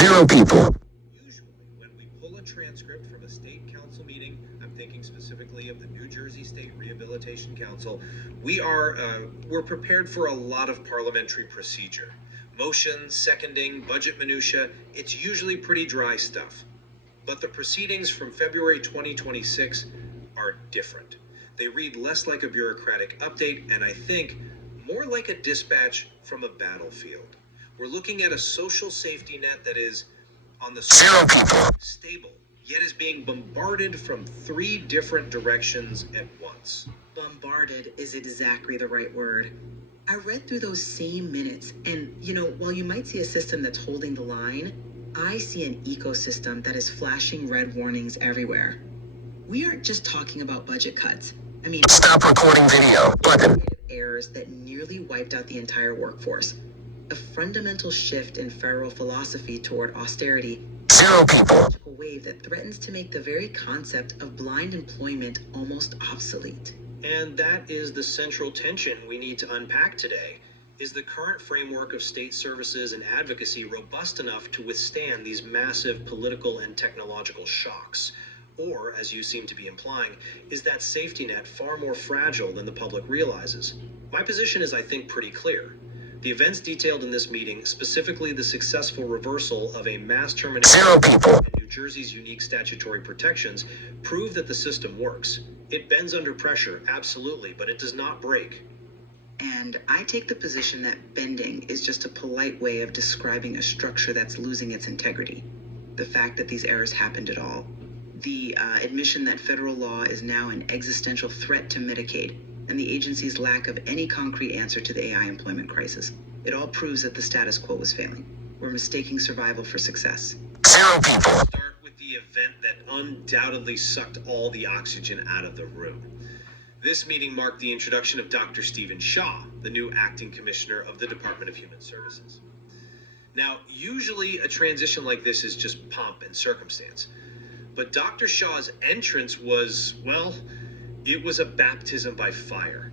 0 people. Usually, when we pull a transcript from a state council meeting, I'm thinking specifically of the New Jersey State Rehabilitation Council, we're prepared for a lot of parliamentary procedure. Motions, seconding, budget minutia, it's usually pretty dry stuff. But the proceedings from February 2026 are different. They read less like a bureaucratic update, and I think more like a dispatch from a battlefield. We're looking at a social safety net that is on the surface stable, yet is being bombarded from 3 different directions at once. Bombarded is exactly the right word. I read through those same minutes, and while you might see a system that's holding the line, I see an ecosystem that is flashing red warnings everywhere. We aren't just talking about budget cuts. I mean, Stop recording video button. Errors that nearly wiped out the entire workforce. A fundamental shift in federal philosophy toward austerity. 0 people. A wave that threatens to make the very concept of blind employment almost obsolete. And that is the central tension we need to unpack today. Is the current framework of state services and advocacy robust enough to withstand these massive political and technological shocks? Or, as you seem to be implying, is that safety net far more fragile than the public realizes? My position is, I think, pretty clear. The events detailed in this meeting, specifically the successful reversal of a mass termination 0 people. and New Jersey's unique statutory protections, prove that the system works. It bends under pressure, absolutely, but it does not break. And I take the position that bending is just a polite way of describing a structure that's losing its integrity. The fact that these errors happened at all. The admission that federal law is now an existential threat to Medicaid, and the agency's lack of any concrete answer to the AI employment crisis. It all proves that the status quo was failing. We're mistaking survival for success. 0 people. Start with the event that undoubtedly sucked all the oxygen out of the room. This meeting marked the introduction of Dr. Stephen Shaw, the new acting commissioner of the Department of Human Services. Now, usually a transition like this is just pomp and circumstance. But Dr. Shaw's entrance was, well, it was a baptism by fire.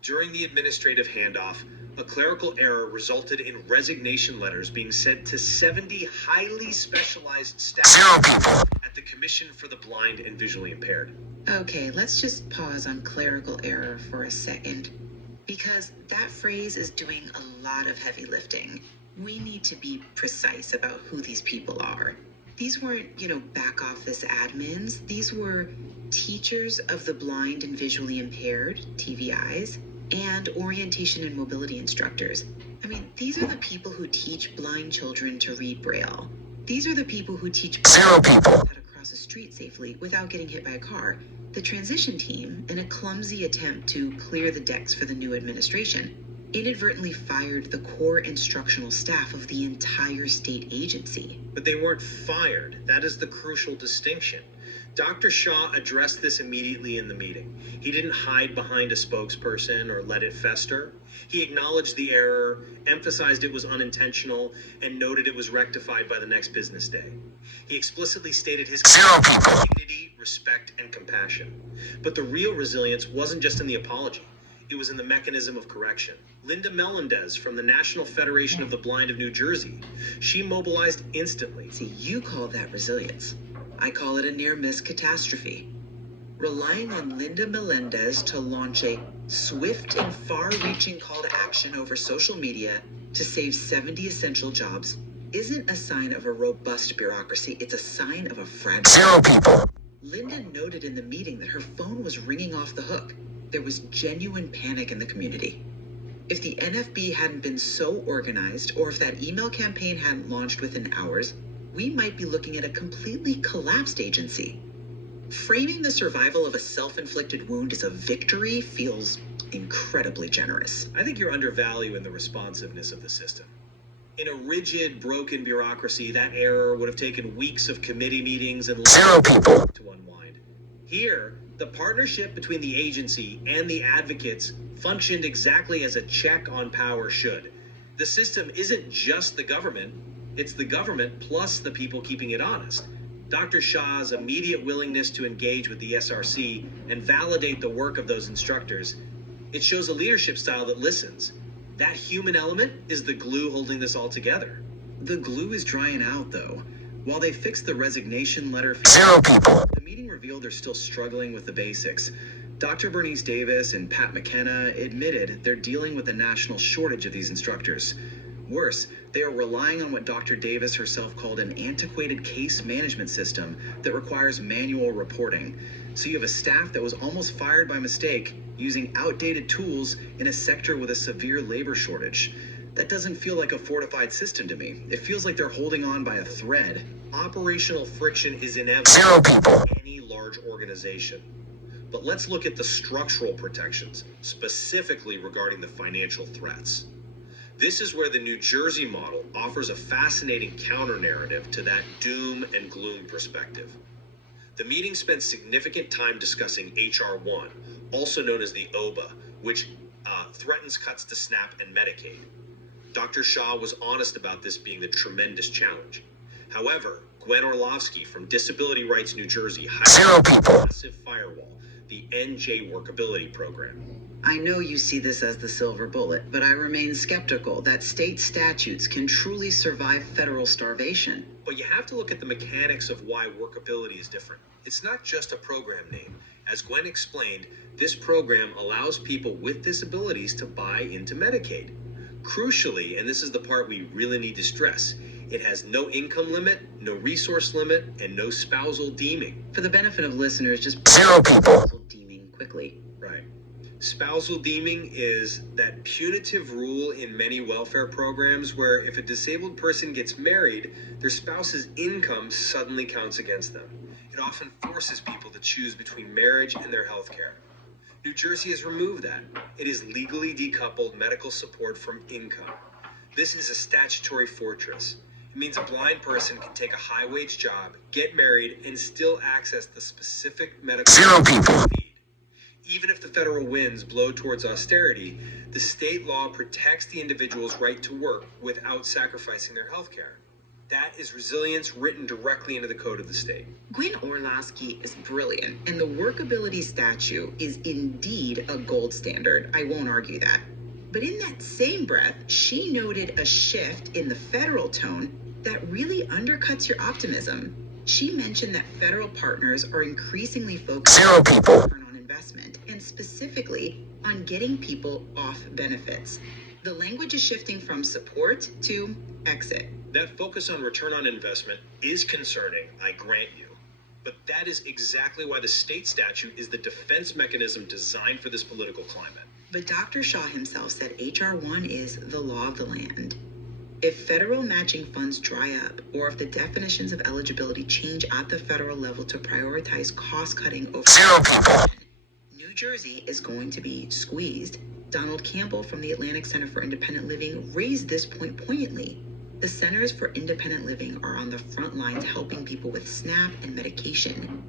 During the administrative handoff, a clerical error resulted in resignation letters being sent to 70 highly specialized staff 0 people. at the Commission for the Blind and Visually Impaired. Okay, let's just pause on clerical error for a second, because that phrase is doing a lot of heavy lifting. We need to be precise about who these people are. These weren't, back office admins. These were teachers of the blind and visually impaired, TVIs, and orientation and mobility instructors. I mean, these are the people who teach blind children to read Braille. These are the people who teach 0 people. how to cross a street safely without getting hit by a car. The transition team, in a clumsy attempt to clear the decks for the new administration, inadvertently fired the core instructional staff of the entire state agency. But they weren't fired. That is the crucial distinction. Dr. Shaw addressed this immediately in the meeting. He didn't hide behind a spokesperson or let it fester. He acknowledged the error, emphasized it was unintentional, and noted it was rectified by the next business day. He explicitly stated his 0 people. dignity, respect, and compassion. But the real resilience wasn't just in the apology. It was in the mechanism of correction. Linda Melendez from the National Federation of the Blind of New Jersey. She mobilized instantly. See, you call that resilience. I call it a near-miss catastrophe. Relying on Linda Melendez to launch a swift and far-reaching call to action over social media to save 70 essential jobs isn't a sign of a robust bureaucracy. It's a sign of a fragile. 0 people. Linda noted in the meeting that her phone was ringing off the hook. There was genuine panic in the community. If the NFB hadn't been so organized, or if that email campaign hadn't launched within hours, we might be looking at a completely collapsed agency. Framing the survival of a self-inflicted wound as a victory feels incredibly generous. I think you're undervaluing the responsiveness of the system. In a rigid, broken bureaucracy, that error would have taken weeks of committee meetings and 0 people. to unwind. Here, the partnership between the agency and the advocates functioned exactly as a check on power should. The system isn't just the government, it's the government plus the people keeping it honest. Dr. Shaw's immediate willingness to engage with the SRC and validate the work of those instructors, it shows a leadership style that listens. That human element is the glue holding this all together. The glue is drying out, though. While they fixed the resignation letter, 0 people. the meeting revealed they're still struggling with the basics. Dr. Bernice Davis and Pat McKenna admitted they're dealing with a national shortage of these instructors. Worse, they are relying on what Dr. Davis herself called an antiquated case management system that requires manual reporting. So you have a staff that was almost fired by mistake using outdated tools in a sector with a severe labor shortage. That doesn't feel like a fortified system to me. It feels like they're holding on by a thread. Operational friction is inevitable 0 people. in any large organization. But let's look at the structural protections, specifically regarding the financial threats. This is where the New Jersey model offers a fascinating counter-narrative to that doom and gloom perspective. The meeting spent significant time discussing H.R. 1, also known as the OBA, which threatens cuts to SNAP and Medicaid. Dr. Shaw was honest about this being the tremendous challenge. However, Gwen Orlovsky from Disability Rights New Jersey 0 people. a massive firewall, the NJ Workability Program. I know you see this as the silver bullet, but I remain skeptical that state statutes can truly survive federal starvation. But you have to look at the mechanics of why workability is different. It's not just a program name. As Gwen explained, this program allows people with disabilities to buy into Medicaid. Crucially, and this is the part we really need to stress, it has no income limit, no resource limit, and no spousal deeming. For the benefit of listeners, just 0 people. deeming quickly. Right. Spousal deeming is that punitive rule in many welfare programs where if a disabled person gets married, their spouse's income suddenly counts against them. It often forces people to choose between marriage and their health care. New Jersey has removed that. It is legally decoupled medical support from income. This is a statutory fortress. It means a blind person can take a high-wage job, get married, and still access the specific medical 0 people. they need. Even if the federal winds blow towards austerity, the state law protects the individual's right to work without sacrificing their health care. That is resilience written directly into the code of the state. Gwen Orlovsky is brilliant, and the workability statute is indeed a gold standard. I won't argue that. But in that same breath, she noted a shift in the federal tone that really undercuts your optimism. She mentioned that federal partners are increasingly focused 0 people. on return on investment, and specifically on getting people off benefits. The language is shifting from support to exit. That focus on return on investment is concerning, I grant you. But that is exactly why the state statute is the defense mechanism designed for this political climate. But Dr. Shaw himself said H.R. 1 is the law of the land. If federal matching funds dry up, or if the definitions of eligibility change at the federal level to prioritize cost-cutting over 0 people. New Jersey is going to be squeezed. Donald Campbell from the Atlantic Center for Independent Living raised this point poignantly. The Centers for Independent Living are on the front lines helping people with SNAP and medication.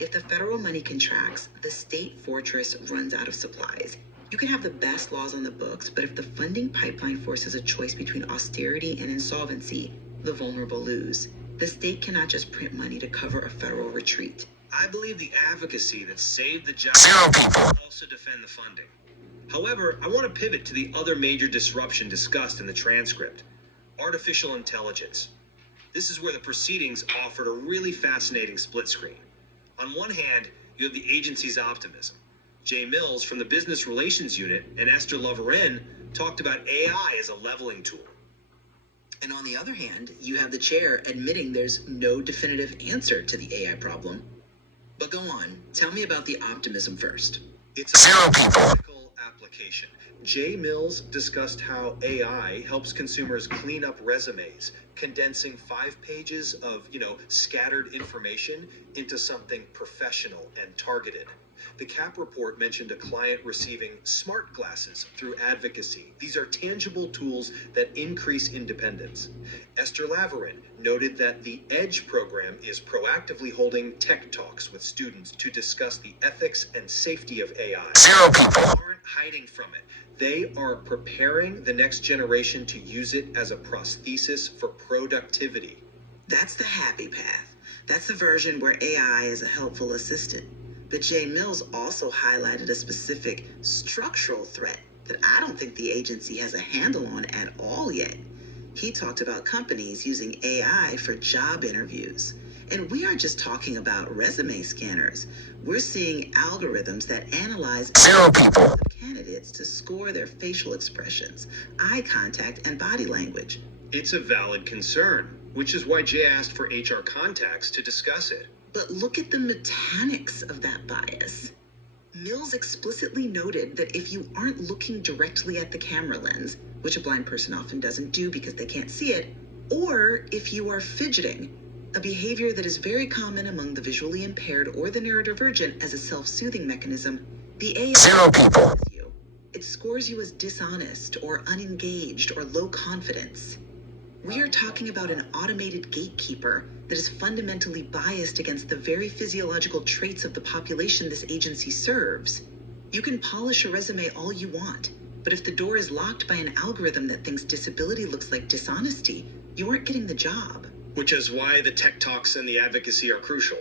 If the federal money contracts, the state fortress runs out of supplies. You can have the best laws on the books, but if the funding pipeline forces a choice between austerity and insolvency, the vulnerable lose. The state cannot just print money to cover a federal retreat. I believe the advocacy that saved the job 0 people. also defend the funding. However, I want to pivot to the other major disruption discussed in the transcript: artificial intelligence. This is where the proceedings offered a really fascinating split screen. On one hand, you have the agency's optimism. Jay Mills from the Business Relations Unit and Esther Loveren talked about AI as a leveling tool. And on the other hand, you have the chair admitting there's no definitive answer to the AI problem. But go on, tell me about the optimism first. It's a 0 people. practical application. Jay Mills discussed how AI helps consumers clean up resumes, condensing 5 pages of, scattered information into something professional and targeted. The CAP report mentioned a client receiving smart glasses through Advocacy. These are tangible tools that increase independence. Esther Laverin noted that the E.L.V.I.S program is proactively holding tech talks with students to discuss the ethics and safety of AI. 0 people. They aren't hiding from it. They are preparing the next generation to use it as a prosthesis for productivity. That's the happy path. That's the version where AI is a helpful assistant. But Jay Mills also highlighted a specific structural threat that I don't think the agency has a handle on at all yet. He talked about companies using AI for job interviews. And we aren't just talking about resume scanners. We're seeing algorithms that analyze 0 people, of candidates to score their facial expressions, eye contact, and body language. It's a valid concern, which is why Jay asked for HR contacts to discuss it. But look at the mechanics of that bias. Mills explicitly noted that if you aren't looking directly at the camera lens, which a blind person often doesn't do because they can't see it, or if you are fidgeting, a behavior that is very common among the visually impaired or the neurodivergent as a self-soothing mechanism, the AI 0 people, you. It scores you as dishonest or unengaged or low confidence. We are talking about an automated gatekeeper that is fundamentally biased against the very physiological traits of the population this agency serves. You can polish a resume all you want, but if the door is locked by an algorithm that thinks disability looks like dishonesty, you aren't getting the job. Which is why the tech talks and the advocacy are crucial.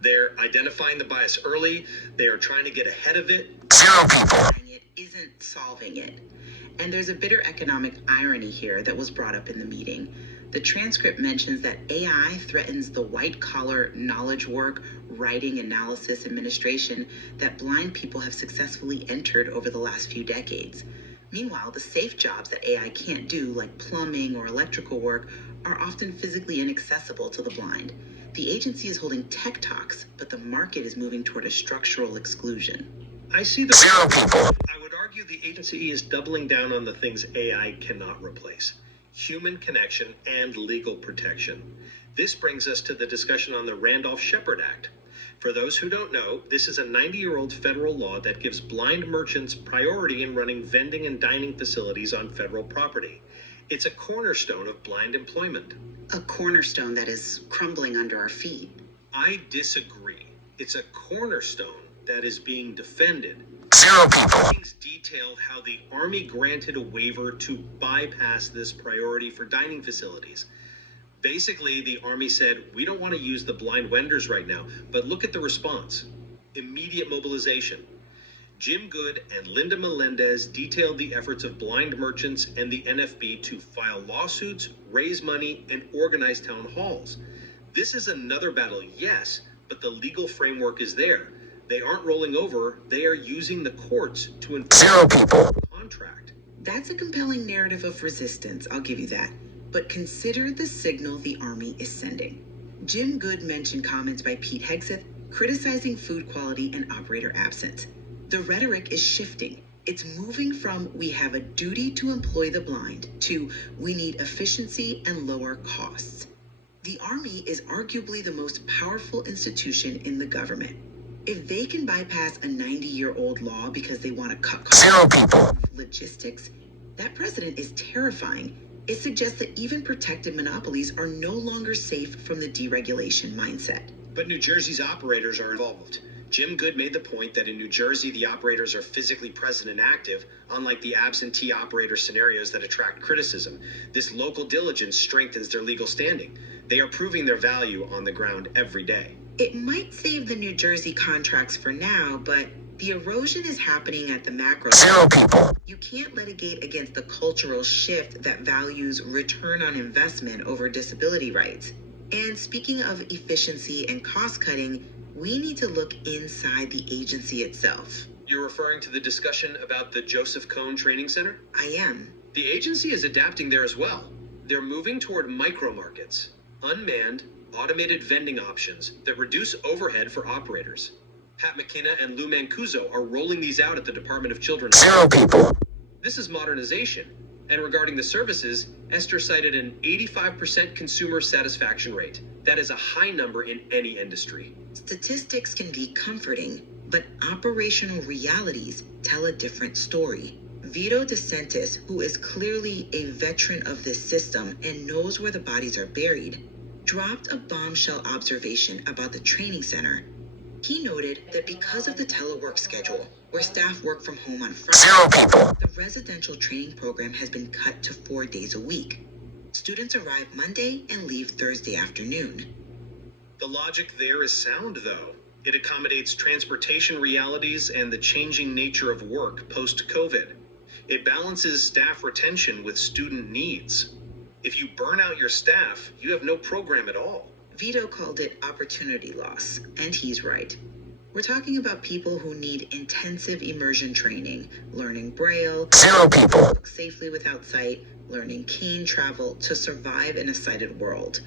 They're identifying the bias early, they are trying to get ahead of it. 0 people, It isn't solving it. And there's a bitter economic irony here that was brought up in the meeting. The transcript mentions that AI threatens the white-collar knowledge work, writing, analysis, administration that blind people have successfully entered over the last few decades. Meanwhile, the safe jobs that AI can't do, like plumbing or electrical work, are often physically inaccessible to the blind. The agency is holding tech talks, but the market is moving toward a structural exclusion. I see the 0 people, I would argue the agency is doubling down on the things AI cannot replace: human connection and legal protection. This brings us to the discussion on the Randolph Sheppard Act. For those who don't know, this is a 90-year-old federal law that gives blind merchants priority in running vending and dining facilities on federal property. It's a cornerstone of blind employment. A cornerstone that is crumbling under our feet. I disagree. It's a cornerstone that is being defended. 0 people, Things detailed how the Army granted a waiver to bypass this priority for dining facilities. Basically, the Army said, we don't want to use the blind vendors right now, but look at the response. Immediate mobilization. Jim Good and Linda Melendez detailed the efforts of blind merchants and the NFB to file lawsuits, raise money, and organize town halls. This is another battle, yes, but the legal framework is there. They aren't rolling over, they are using the courts to enforce 0 people, the contract. That's a compelling narrative of resistance, I'll give you that. But consider the signal the Army is sending. Jim Good mentioned comments by Pete Hegseth criticizing food quality and operator absence. The rhetoric is shifting. It's moving from we have a duty to employ the blind to we need efficiency and lower costs. The Army is arguably the most powerful institution in the government. If they can bypass a 90-year-old law because they want to cut costs 0 people, logistics, that precedent is terrifying. It suggests that even protected monopolies are no longer safe from the deregulation mindset. But New Jersey's operators are involved. Jim Good made the point that in New Jersey, the operators are physically present and active, unlike the absentee operator scenarios that attract criticism. This local diligence strengthens their legal standing. They are proving their value on the ground every day. It might save the New Jersey contracts for now, but the erosion is happening at the macro 0 people, You can't litigate against the cultural shift that values return on investment over disability rights. And speaking of efficiency and cost cutting, we need to look inside the agency itself. You're referring to the discussion about the Joseph Cohn Training Center? I am. The agency is adapting there as well. They're moving toward micro markets, unmanned, automated vending options that reduce overhead for operators. Pat McKenna and Lou Mancuso are rolling these out at the Department of Children's 0 people, This is modernization. And regarding the services, Esther cited an 85% consumer satisfaction rate. That is a high number in any industry. Statistics can be comforting, but operational realities tell a different story. Vito DeSantis, who is clearly a veteran of this system and knows where the bodies are buried, dropped a bombshell observation about the training center. He noted that because of the telework schedule, where staff work from home on 0 Friday, people, the residential training program has been cut to 4 days a week. Students arrive Monday and leave Thursday afternoon. The logic there is sound, though. It accommodates transportation realities and the changing nature of work post-COVID. It balances staff retention with student needs. If you burn out your staff, you have no program at all. Vito called it opportunity loss, and he's right. We're talking about people who need intensive immersion training, learning Braille, 0 people, walk safely without sight, learning cane travel to survive in a sighted world.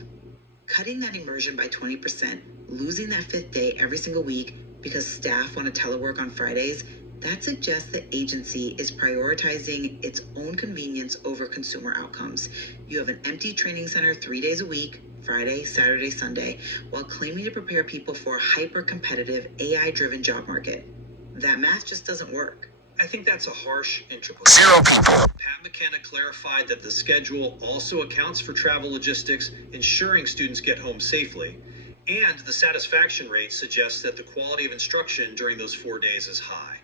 Cutting that immersion by 20%, losing that fifth day every single week because staff want to telework on Fridays, that suggests the agency is prioritizing its own convenience over consumer outcomes. You have an empty training center 3 days a week, Friday, Saturday, Sunday, while claiming to prepare people for a hyper-competitive, AI-driven job market. That math just doesn't work. I think that's a harsh interpretation. 0 people, Pat McKenna clarified that the schedule also accounts for travel logistics, ensuring students get home safely, and the satisfaction rate suggests that the quality of instruction during those 4 days is high.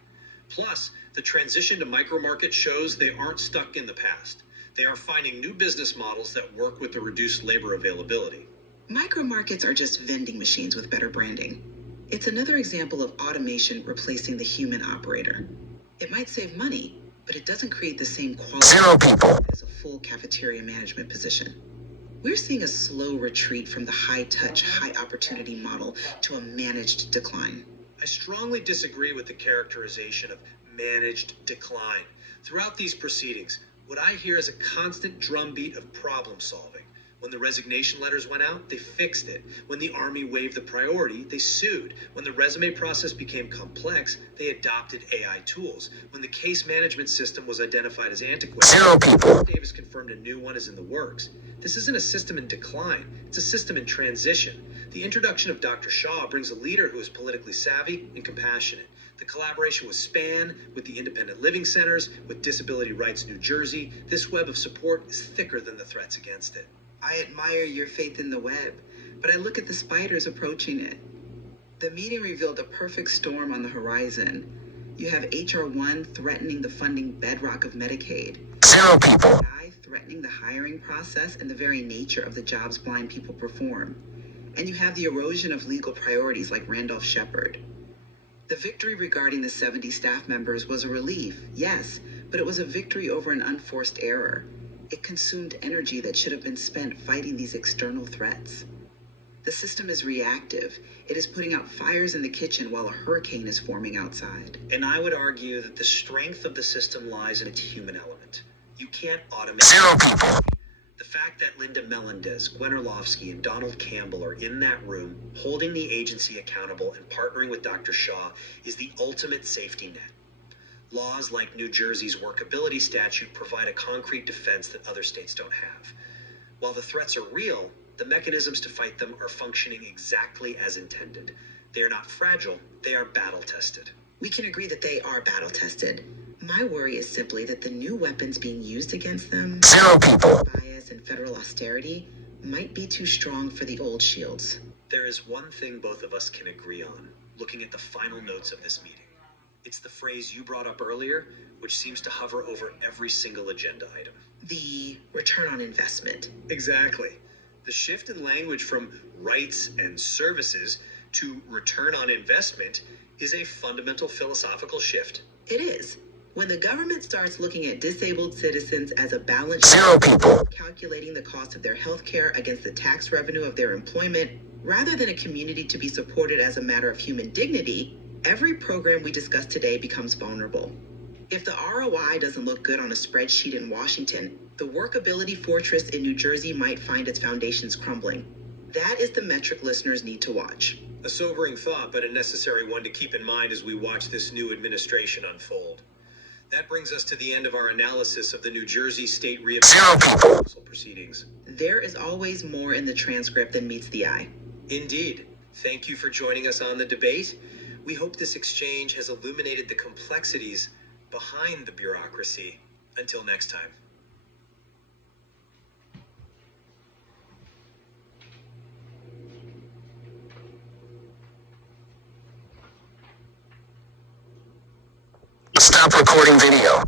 Plus, the transition to micromarket shows they aren't stuck in the past. They are finding new business models that work with the reduced labor availability. Micromarkets are just vending machines with better branding. It's another example of automation replacing the human operator. It might save money, but it doesn't create the same quality 0 people, as a full cafeteria management position. We're seeing a slow retreat from the high-touch, high-opportunity model to a managed decline. I strongly disagree with the characterization of managed decline. Throughout these proceedings, what I hear is a constant drumbeat of problem solving. When the resignation letters went out, they fixed it. When the Army waived the priority, they sued. When the resume process became complex, they adopted AI tools. When the case management system was identified as antiquated, 0 people, Davis confirmed a new one is in the works. This isn't a system in decline, it's a system in transition. The introduction of Dr. Shaw brings a leader who is politically savvy and compassionate. The collaboration with SPAN, with the independent living centers, with Disability Rights New Jersey, this web of support is thicker than the threats against it. I admire your faith in the web, but I look at the spiders approaching it. The meeting revealed a perfect storm on the horizon. You have H.R. 1 threatening the funding bedrock of Medicaid, 0 people, AI threatening the hiring process and the very nature of the jobs blind people perform. And you have the erosion of legal priorities like Randolph Sheppard. The victory regarding the 70 staff members was a relief, yes, but it was a victory over an unforced error. It consumed energy that should have been spent fighting these external threats. The system is reactive. It is putting out fires in the kitchen while a hurricane is forming outside. And I would argue that the strength of the system lies in its human element. You can't automate 0 people, the fact that Linda Melendez, Gwen Orlovsky, and Donald Campbell are in that room, holding the agency accountable and partnering with Dr. Shaw, is the ultimate safety net. Laws like New Jersey's workability statute provide a concrete defense that other states don't have. While the threats are real, the mechanisms to fight them are functioning exactly as intended. They are not fragile, they are battle-tested. We can agree that they are battle-tested. My worry is simply that the new weapons being used against them, 0 people, bias and federal austerity, might be too strong for the old shields. There is one thing both of us can agree on, looking at the final notes of this meeting. It's the phrase you brought up earlier, which seems to hover over every single agenda item. The return on investment. Exactly. The shift in language from rights and services to return on investment is a fundamental philosophical shift. It is. When the government starts looking at disabled citizens as a balance 0 people, calculating the cost of their health care against the tax revenue of their employment, rather than a community to be supported as a matter of human dignity, every program we discuss today becomes vulnerable. If the ROI doesn't look good on a spreadsheet in Washington, the workability fortress in New Jersey might find its foundations crumbling. That is the metric listeners need to watch. A sobering thought, but a necessary one to keep in mind as we watch this new administration unfold. That brings us to the end of our analysis of the New Jersey State Rehabilitation Council proceedings. There is always more in the transcript than meets the eye. Indeed. Thank you for joining us on the debate. We hope this exchange has illuminated the complexities behind the bureaucracy. Until next time. stop recording video.